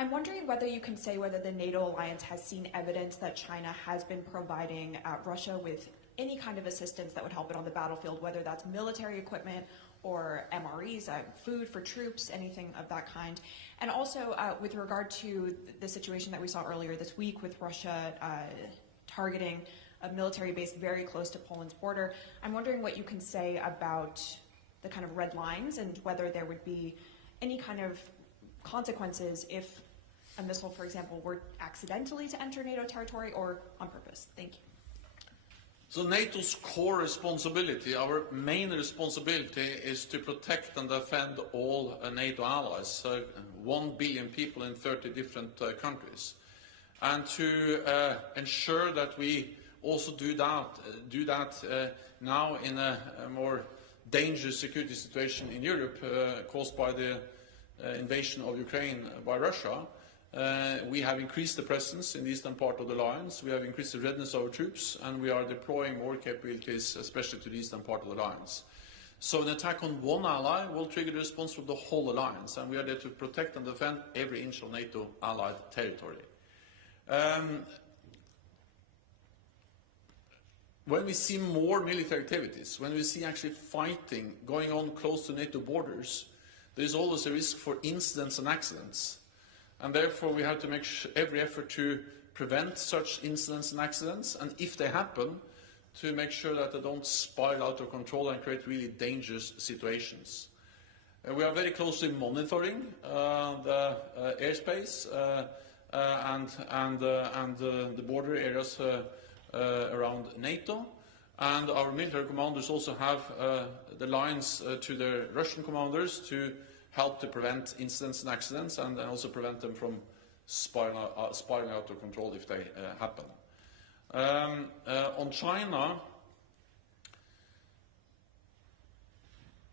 I'm wondering whether you can say whether the NATO alliance has seen evidence that China has been providing Russia with any kind of assistance that would help it on the battlefield, whether that's military equipment or MREs, food for troops, anything of that kind. And also with regard to the situation that we saw earlier this week with Russia targeting a military base very close to Poland's border, I'm wondering what you can say about the kind of red lines and whether there would be any kind of consequences if a missile, for example, were accidentally to enter NATO territory or on purpose. Thank you. So NATO's core responsibility, our main responsibility, is to protect and defend all NATO allies, 1 billion people in 30 different countries, and to ensure that we also do that now in a more dangerous security situation in Europe caused by the invasion of Ukraine by Russia. We have increased the presence in the eastern part of the alliance, we have increased the readiness of our troops, and we are deploying more capabilities, especially to the eastern part of the alliance. So an attack on one ally will trigger the response from the whole alliance, and we are there to protect and defend every inch of NATO allied territory. When we see more military activities, when we see actually fighting going on close to NATO borders, there is always a risk for incidents and accidents. And therefore we have to make every effort to prevent such incidents and accidents, and if they happen, to make sure that they don't spiral out of control and create really dangerous situations. We are very closely monitoring the airspace and the border areas around NATO, and our military commanders also have the lines to the Russian commanders to help to prevent incidents and accidents, and also prevent them from spiraling out of control if they happen. On China,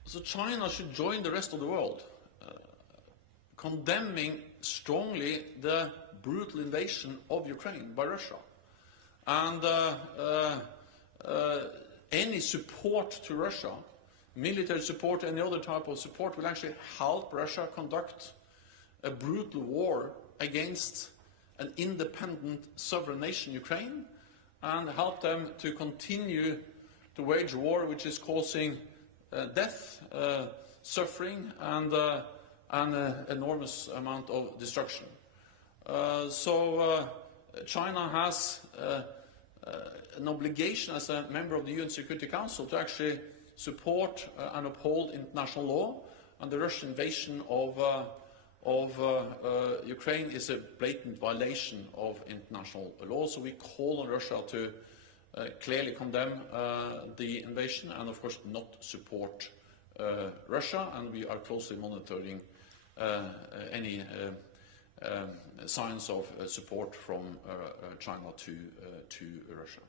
so China should join the rest of the world, condemning strongly the brutal invasion of Ukraine by Russia. And any support to Russia, military support, any other type of support, will actually help Russia conduct a brutal war against an independent sovereign nation, Ukraine, and help them to continue to wage war which is causing death, suffering, and an enormous amount of destruction. So China has an obligation as a member of the UN Security Council to actually support and uphold international law, and the Russian invasion of Ukraine is a blatant violation of international law. So we call on Russia to clearly condemn the invasion and, of course, not support Russia, and we are closely monitoring any signs of support from China to Russia.